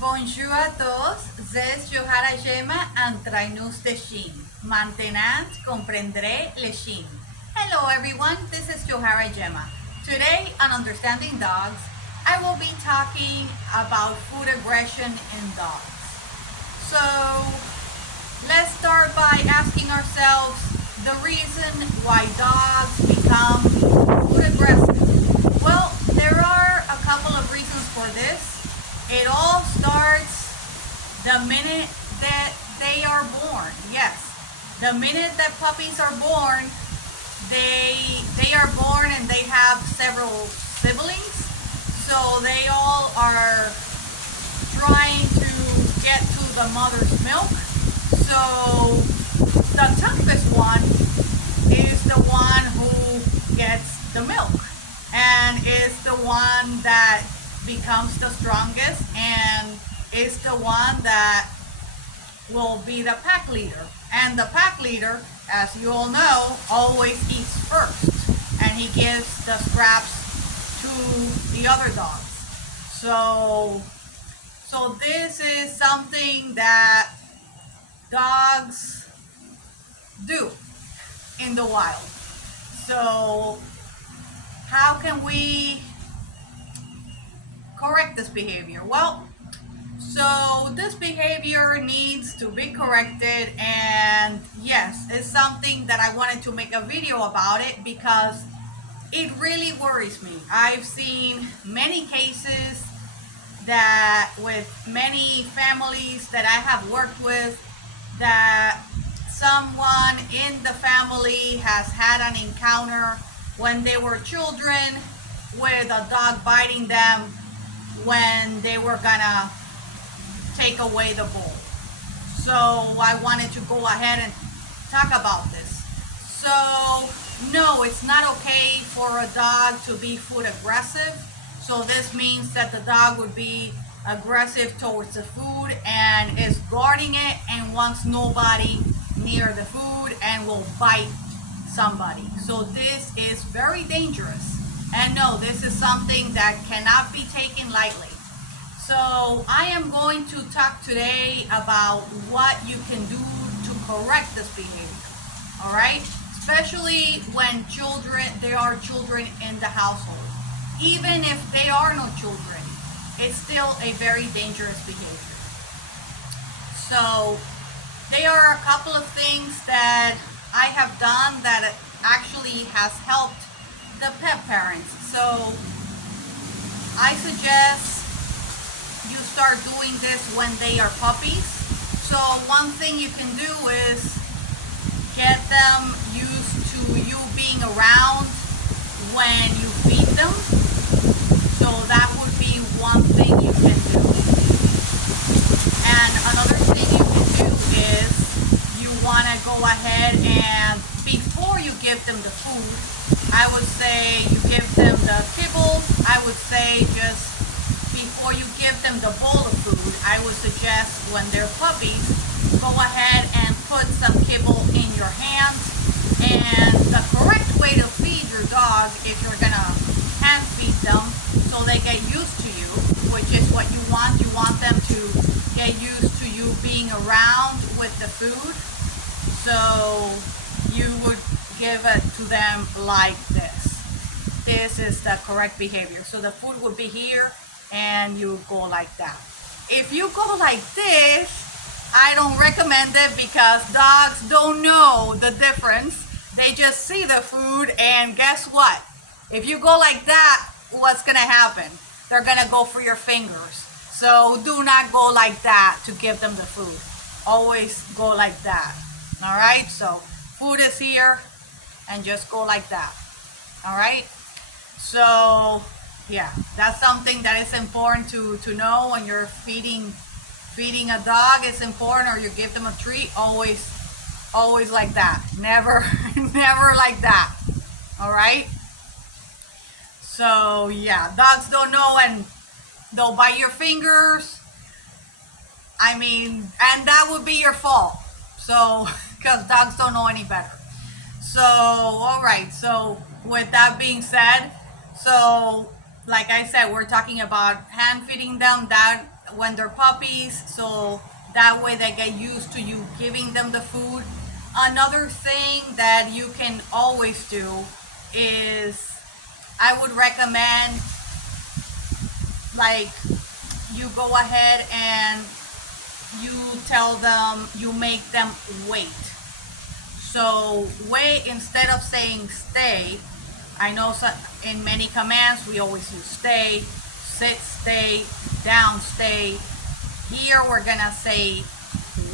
Bonjour à tous, c'est Johara Gemma, Entraineuse de chien. Maintenant, comprendre le chien. Hello everyone, this is Johara Gemma. Today on Understanding Dogs, I will be talking about food aggression in dogs. So, let's start by asking ourselves the reason why dogs become food aggressive. Well, there are a couple of reasons for this. It all starts the minute that they are born. Yes, the minute that puppies are born, they are born and they have several siblings, so they all are trying to get to the mother's milk. So the toughest one is the one who gets the milk and is the one that becomes the strongest and is the one that will be the pack leader. And the pack leader, as you all know, always eats first, and he gives the scraps to the other dogs. So this is something that dogs do in the wild. So how can we correct this behavior? Well, so this behavior needs to be corrected, and yes, it's something that I wanted to make a video about it because it really worries me. I've seen many cases that with many families that I have worked with, that someone in the family has had an encounter when they were children with a dog biting them when they were gonna take away the bowl. So I wanted to go ahead and talk about this. So no, it's not okay for a dog to be food aggressive. So this means that the dog would be aggressive towards the food and is guarding it and wants nobody near the food and will bite somebody. So this is very dangerous. And no, this is something that cannot be taken lightly. So I am going to talk today about what you can do to correct this behavior. All right? Especially when there are children in the household. Even if they are no children, it's still a very dangerous behavior. So there are a couple of things that I have done that actually has helped the pet parents. So I suggest you start doing this when they are puppies. So one thing you can do is get them used to you being around when you feed them. So that would be one thing you can do. And another thing you can do is you want to go ahead and before you give them the food, I would say you give them the kibble. I would say just before you give them the bowl of food, I would suggest when they're puppies, go ahead and put some kibble in your hands. And the correct way to feed your dog, if you're gonna hand feed them so they get used to you, which is what you want them to get used to you being around with the food. So you would give it to them like this. This is the correct behavior. So the food would be here and you go like that. If you go like this, I don't recommend it because dogs don't know the difference. They just see the food and guess what? If you go like that, what's gonna happen? They're gonna go for your fingers. So do not go like that to give them the food. Always go like that. All right, so food is here and just go like that. All right, so yeah, that's something that is important to know when you're feeding a dog. It's important, or you give them a treat, always like that. Never like that. All right, so yeah, dogs don't know and they'll bite your fingers. I mean, and that would be your fault. So because dogs don't know any better. So all right, so with that being said, so like I said, we're talking about hand feeding them. That when they're puppies, so that way they get used to you giving them the food. Another thing that you can always do is, I would recommend, like, you go ahead and you tell them, you make them wait. So wait, instead of saying stay, I know in many commands we always use stay, sit, stay, down, stay. Here we're gonna say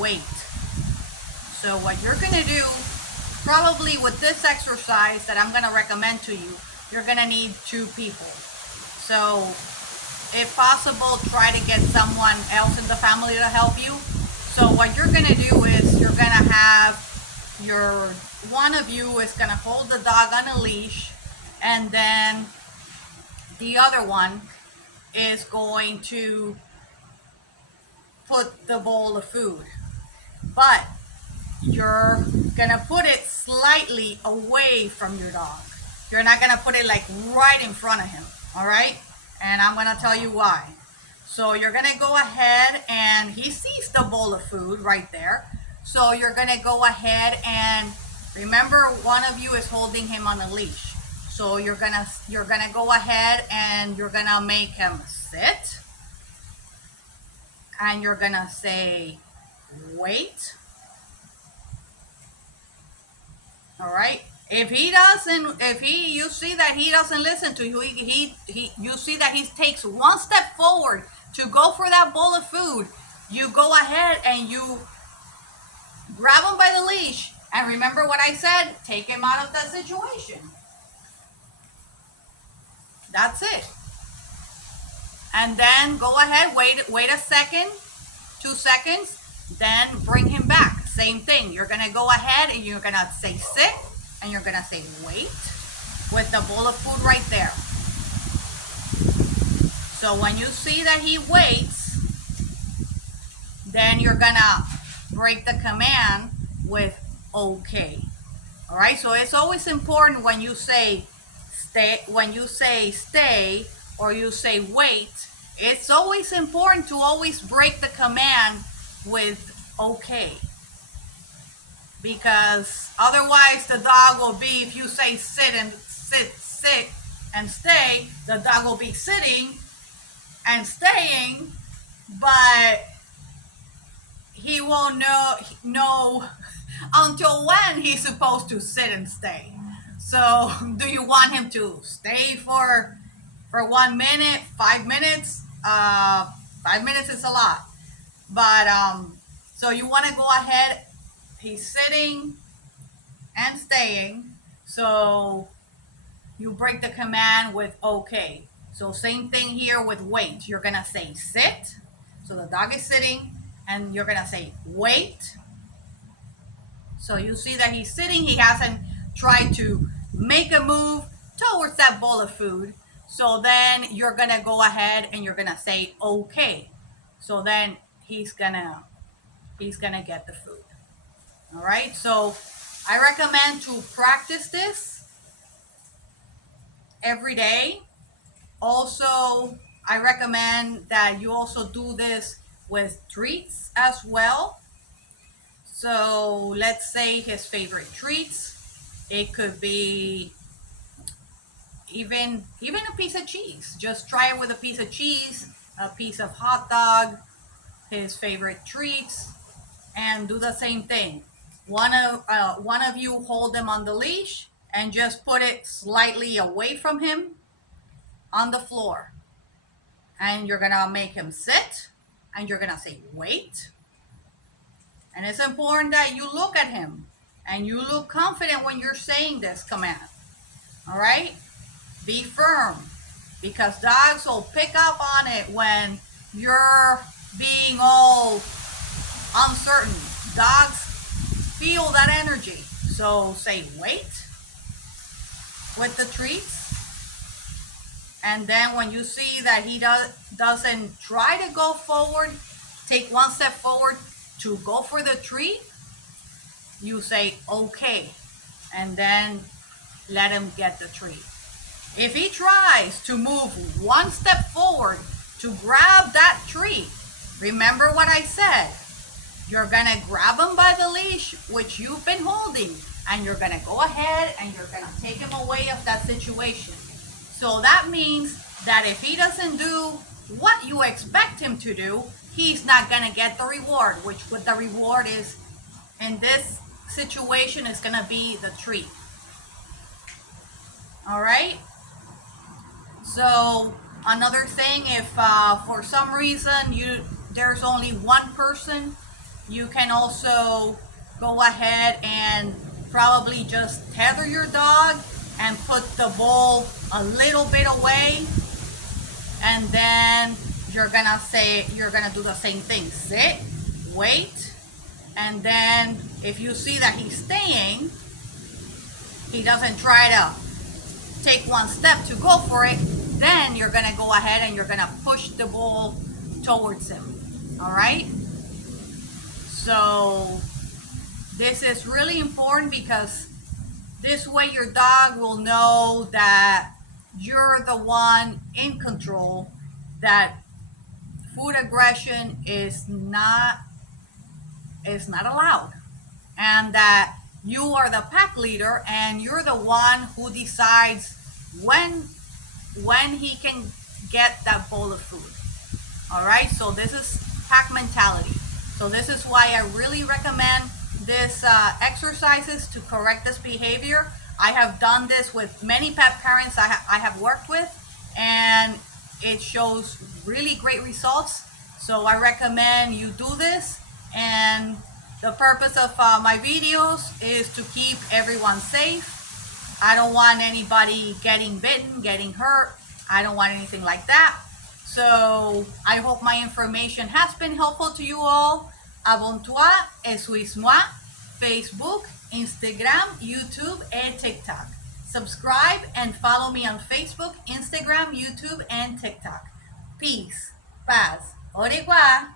wait. So what you're gonna do, probably with this exercise that I'm gonna recommend to you, you're gonna need 2 people. So if possible, try to get someone else in the family to help you. So what you're gonna do is, you're gonna have one of you is gonna hold the dog on a leash, and then the other one is going to put the bowl of food. But you're gonna put it slightly away from your dog. You're not gonna put it like right in front of him, all right? And I'm gonna tell you why. So you're gonna go ahead, and he sees the bowl of food right there. So you're gonna go ahead and remember, one of you is holding him on a leash. So you're gonna go ahead and you're gonna make him sit, and you're gonna say wait. All right. If you see that he doesn't listen to you, you see that he takes one step forward to go for that bowl of food, you go ahead and you grab him by the leash, and remember what I said, take him out of that situation. That's it. And then go ahead, wait a second, 2 seconds, then bring him back. Same thing. You're gonna go ahead and you're gonna say sit, and you're gonna say wait, with the bowl of food right there. So when you see that he waits, then you're gonna break the command with okay. All right. So it's always important when you say stay, or you say wait, it's always important to always break the command with okay. Because otherwise the dog will be, if you say sit and stay, the dog will be sitting and staying, but he won't know until when he's supposed to sit and stay. So do you want him to stay for 1 minute, 5 minutes? 5 minutes is a lot, but so you want to go ahead, he's sitting and staying, so you break the command with okay. So same thing here with wait. You're gonna say sit, so the dog is sitting, and you're gonna say wait. So you see that he's sitting, he hasn't tried to make a move towards that bowl of food. So then you're gonna go ahead and you're gonna say okay. So then he's gonna get the food. All right. So I recommend to practice this every day. Also, I recommend that you also do this with treats as well. So let's say his favorite treats. It could be even a piece of cheese. Just try it with a piece of cheese, a piece of hot dog, his favorite treats, and do the same thing. One of you hold them on the leash and just put it slightly away from him on the floor. And you're gonna make him sit, and you're gonna say wait. And it's important that you look at him and you look confident when you're saying this command. All right? Be firm, because dogs will pick up on it when you're being all uncertain. Dogs feel that energy. So say wait with the treats. And then when you see that he doesn't try to go forward, take one step forward to go for the treat, you say okay, and then let him get the treat. If he tries to move one step forward to grab that treat, Remember what I said. You're gonna grab him by the leash, which you've been holding, and you're gonna go ahead and you're gonna take him away of that situation. So that means that if he doesn't do what you expect him to do, he's not gonna get the reward, which what the reward is in this situation is gonna be the treat. All right. So another thing, if for some reason there's only one person, you can also go ahead and probably just tether your dog and put the bowl a little bit away, and then you're gonna do the same thing. Sit, wait, and then if you see that he's staying, he doesn't try to take one step to go for it, then you're gonna go ahead and you're gonna push the ball towards him. All right. So this is really important because this way your dog will know that you're the one in control, that food aggression is not allowed, and that you are the pack leader and you're the one who decides when he can get that bowl of food. All right, so this is pack mentality. So this is why I really recommend this exercises to correct this behavior. I have done this with many pet parents I have worked with, and it shows really great results. So I recommend you do this, and the purpose of my videos is to keep everyone safe. I don't want anybody getting bitten, getting hurt. I don't want anything like that. So I hope my information has been helpful to you all. Abonne-toi et suis-moi, Facebook, Instagram, YouTube, and TikTok. Subscribe and follow me on Facebook, Instagram, YouTube, and TikTok. Peace, paz, au revoir.